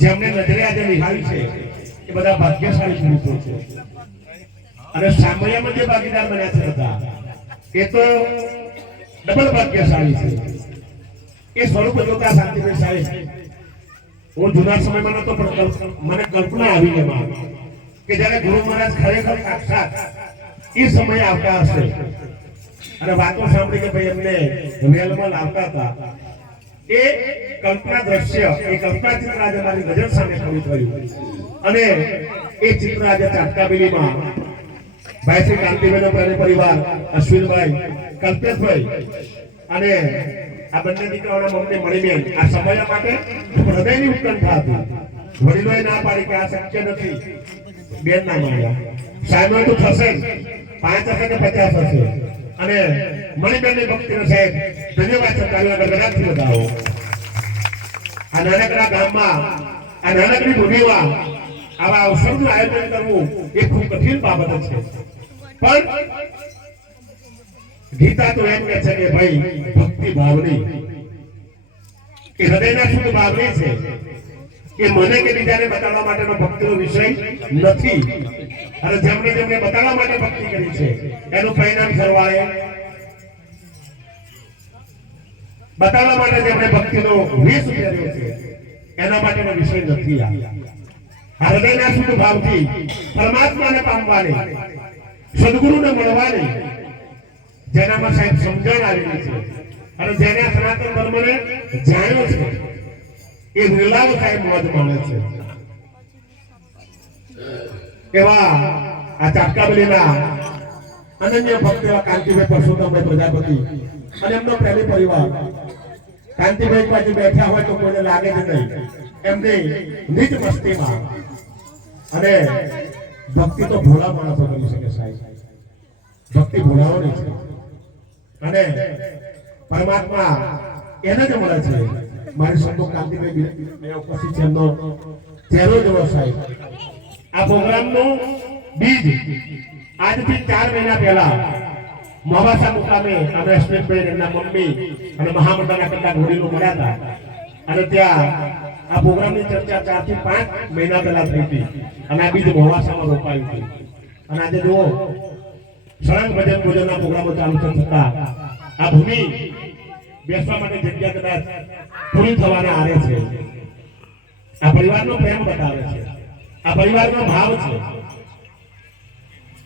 જેમને નજરે આજે નિહાળી છે એ બધા ભાગ્યશાળી પુરુષો છે અને સામયામાં જે ભાગીદાર બન્યા છે બધા એ તો ડબલ ભાગ્યશાળી છે એ સ્વરૂપ જોતા શાંતિભાઈ સાહેબ હું જૂના સમયમાં નતો પણ મને કલ્પના આવી એમાં કે જ્યારે ગુરુ મહારાજ ખરેખર સાક્ષાત એ સમય આવતા હશે અને વાતો સાંભળી કે ભાઈ એમને વેલમાં લાવતા હતા એ કલ્પના દ્રશ્ય એ કલ્પના ચિત્ર આજે મારી નજર સામે ખડું થયું અને એ ચિત્ર આજે ચાટકાબેલીમાં ભાઈ શ્રી કાંતિભાઈનો પરિવાર અશ્વિનભાઈ કલ્પેશભાઈ અને આ બંને દીકરાઓના મમ્મી મળીને આ સમય માટે હૃદયની ઉત્કંઠા હતી વડીલોએ ના પાડી કે આ શક્ય નથી બેન ના માન્યા સાહેબ તો થશે 5 હશે કે 50 હશે અને મણિબેનની ભક્તિનો સાહેબ ધન્યવાદ સરકારના ગરગડાટથી વધાવો આ નાનકડા ગામમાં આ નાનકડી ભૂમિમાં આવા અવસરનું આયોજન કરવું એ ખૂબ કઠિન બાબત છે પણ ગીતા તો એમ કહે છે કે ભાઈ ભક્તિ ભાવની એ હૃદયના શુદ્ધ ભાવની છે કે મને કે બીજાને બતાવવા માટેનો ભક્તિનો વિષય નથી અને જેમને જેમને બતાવવા માટે ભક્તિ કરી છે એનું પરિણામ સરવાળે બતાવવા માટે જેમણે ભક્તિનો વેશ પહેર્યો છે એના માટેનો વિષય નથી આ હૃદયના શુદ્ધ ભાવથી પરમાત્માને પામવાની સદગુરુને મળવાની જેનામાં સાહેબ સમજણ આવેલી છે અને જેને સનાતન ધર્મને જાણ્યો છે એ વિરલાવ સાહેબ મોજ માણે છે એવા આ ચાટકાબેલીના અનન્ય ભક્ત એવા કાંતિભાઈ પરસોત્તમભાઈ પ્રજાપતિ અને એમનો પ્રેમી પરિવાર કાંતિભાઈ બાજુ બેઠા હોય તો કોઈને લાગે જ નહીં એમની નિજ મસ્તીમાં અને ભક્તિ તો ભોળા માણસો કરી શકે સાહેબ ભક્તિ ભોળાઓની છે અને પરમાત્મા એને જ મળે છે મારી સંતો કાંતિભાઈ ઉપસ્થિત છે એમનો ચહેરો જોવો સાહેબ આ પ્રોગ્રામનું બીજ આજથી 4 મહિના પહેલા મોવાસા મુકામે અમે અશ્વિનભાઈ એમના મમ્મી અને મહામંડળના કેટલાક વડીલો મળ્યા હતા અને ત્યાં આ પ્રોગ્રામની ચર્ચા 4 થી 5 મહિના પહેલા થઈ હતી અને આ બીજ મોવાસામાં રોપાયું હતું અને આજે જુઓ સળંગ ભજન ભોજનના પ્રોગ્રામો ચાલુ થતા આ ભૂમિ બેસવા માટે જગ્યા કદાચ પૂરી થવાના આરે છે આ પરિવારનો પ્રેમ બતાવે છે આ પરિવારનો ભાવ છે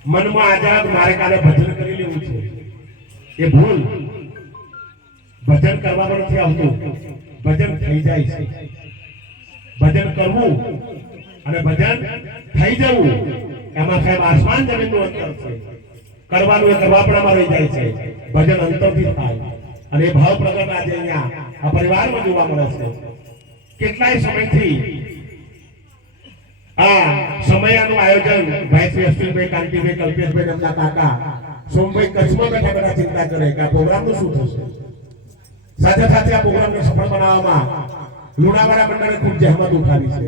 મનમાં આઝાદ મારે કાલે ભજન કરી લેવું છે એ ભૂલ ભજન કરવામાં નથી આવતું ભજન થઈ જાય છે ભજન કરવું અને ભજન થઈ જવું એમાં સાહેબ આસમાન જમીનનું અંતર છે કરવાનું એ કરવાપણામાં રહી જાય છે ભજન અંતરથી થાય અને એ ભાવ પ્રગટ આજે અહીંયા આ પરિવારમાં જોવા મળે છે કેટલાય સમયથી આ સમયનું આયોજન ભાઈ શ્રી અશ્વિનભાઈ કાંતિભાઈ કલ્પેશભાઈ એમના કાકા સોમભાઈ કચ્છમાં બેઠા બેઠા ચિંતા કરે કે આ પ્રોગ્રામનું શું થશે સાથે સાથે આ પ્રોગ્રામને સફળ બનાવવામાં લુણાવાડા મંડળે ખૂબ જહેમત ઉઠાવી છે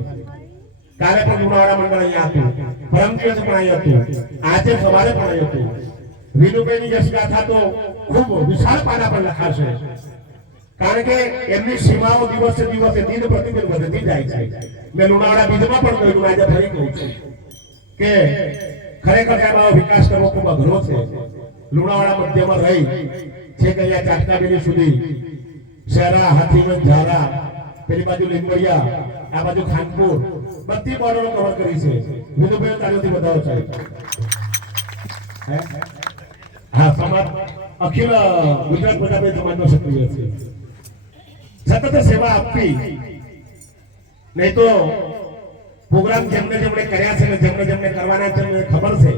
કાલે પણ લુણાવાડા મંડળ અહીંયા હતું પરમ દિવસે પણ અહીં હતું આજે સવારે પણ અહીં હતું વિનુભાઈની યશગાથા તો ખૂબ વિશાળ પાના પર લખાશે કારણ કે એમની સીમાઓ દિવસે દિવસે દિન પ્રતિદિન વધતી જાય છે મેં લુણાવાડા બીજમાં પણ કહ્યું આજે ફરી કહું છું કે ખરેખર આનો વિકાસ કરવો ખૂબ અઘરો છે લુણાવાડા મધ્યમાં રહી છે કે અહીંયા ચાટકાબેલી સુધી શહેરા હાથીમંદ ઝારા પેલી બાજુ લીંબડિયા આ બાજુ ખાનપુર બધી બોર્ડરો કવર કરી છે વિનુભાઈ તાળીઓથી વધારો સાહેબ હા સમાજ અખિલ ગુજરાત પ્રજાપતિ સમાજનો સક્રિય છે સતત સેવા આપવી નહીં તો પ્રોગ્રામ જેમને જેમને કર્યા છે ને જેમને જેમને કરવાના છે એમને ખબર છે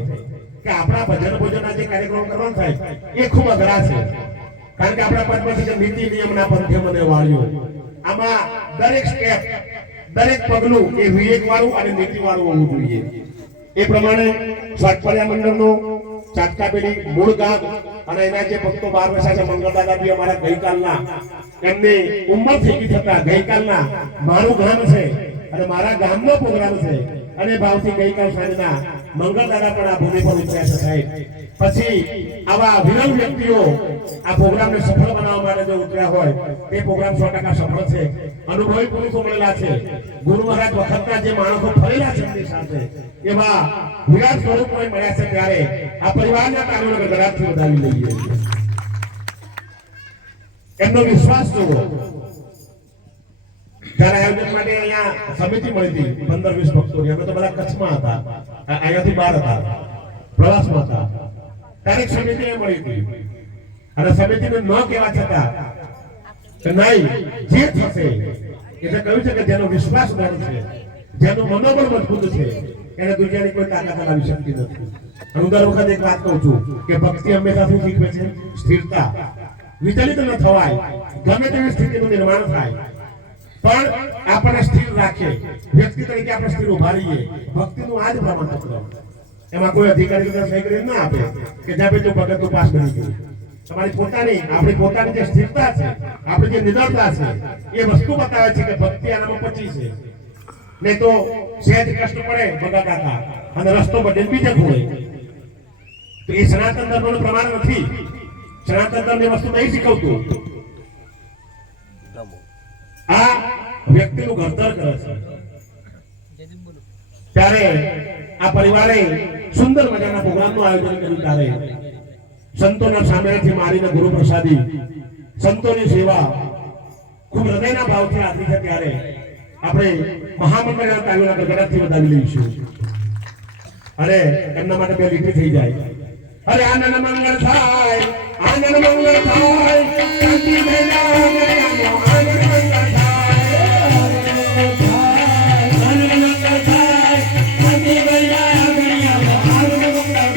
કે આપણા ભજન ભોજનના જે કાર્યક્રમ કરવાના થાય એ ખૂબ અઘરા છે કારણ કે આપણા પદ્મથી જે નીતિ નિયમના પંથે મને વાળ્યો આમાં દરેક સ્ટેપ દરેક પગલું એ વિવેક વાળું અને નીતિ વાળું હોવું જોઈએ એ પ્રમાણે સ્વાતપર્યા મંડળનું ચાટકાબેલી મૂળ ગામ અને એના જે ભક્તો 12 વર્ષના મંગળ દાદાજી અમારા ગઈકાલના એમની ઉંમર થઈ ગઈ છતાં ગઈકાલના મારું ગામ છે અને મારા ગામનો પ્રોગ્રામ છે અને ભાવથી ગઈકાલ સાંજના મંગળ દાદા પણ આ ભૂમિ પર ઉતર્યા છે સાહેબ. પછી આવા વિરલ વ્યક્તિઓ આ પ્રોગ્રામને સફળ બનાવવા માટે જો ઉતર્યા હોય તે પ્રોગ્રામ 100% સફળ છે. અનુભવી પુરુષો મળેલા છે, ગુરુ મહારાજ વખતના જે માણસો ફરેલા છે એમની સાથે એવા વિરાટ સ્વરૂપો મળ્યા છે. ત્યારે આ પરિવારના તાળીઓને ગળાથી વધાવી લઈએ. એમનો વિશ્વાસ જુઓ. ત્યારે આયોજન માટે અહીંયા સમિતિ મળી હતી 15-20 ભક્તોની. અમે તો બધા કચ્છમાં હતા, અહીંયાથી બહાર હતા, પ્રવાસમાં હતા. ત્યારે સમિતિને મળી હતી અને સમિતિને ન કહેવા છતાં કે નહીં જે થશે એટલે કહ્યું છે કે જેનો વિશ્વાસ દ્રઢ છે, જેનું મનોબળ મજબૂત છે એને દુનિયાની કોઈ તાકાત લાવી શકતી નથી. હું દર વખત એક વાત કહું છું કે ભક્તિ હંમેશા શું શીખવે છે? સ્થિરતા. વિચલિત ન થવાય, ગમે તેવી સ્થિતિનું નિર્માણ થાય પણ આપણે સ્થિર રાખીએ. વ્યક્તિ તરીકે આપણે સ્થિર ઉભા રહીએ. ભક્તિનું આ જ પ્રમાણપત્ર. એમાં કોઈ અધિકારી સહી કરીને ના આપે કે જ્યાં ભાઈ તું ભગત તું પાસ બની ગયું. તમારી પોતાની આપણી પોતાની જે સ્થિરતા છે, આપણી જે નિડરતા છે એ વસ્તુ બતાવે છે કે ભક્તિ આનામાં પચી છે. નહીં તો સહેજ કષ્ટ પડે બગાડાતા અને રસ્તો બધે બીજે ખોળે. તો એ સનાતન ધર્મનું પ્રમાણ નથી. સનાતન ધર્મ એ વસ્તુ નહીં શીખવતું. આ વ્યક્તિનું ઘડતર કરે છે. ત્યારે આ પરિવારે સુંદર મજાના પ્રોગ્રામનું આયોજન કર્યું. ત્યારે સંતોના સામેથી મારીને ગુરુ પ્રસાદી, સંતોની સેવા ખૂબ હૃદયના ભાવથી આપી છે. ત્યારે આપણે મહામંડળના તાળીઓના ગગડાથી વધાવી લઈશું અને એમના માટે બે લીટી થઈ જાય. અરે આનંદ મંગળ થાય, આનંદ મંગળ થાય, શાંતિ થઈ જાય.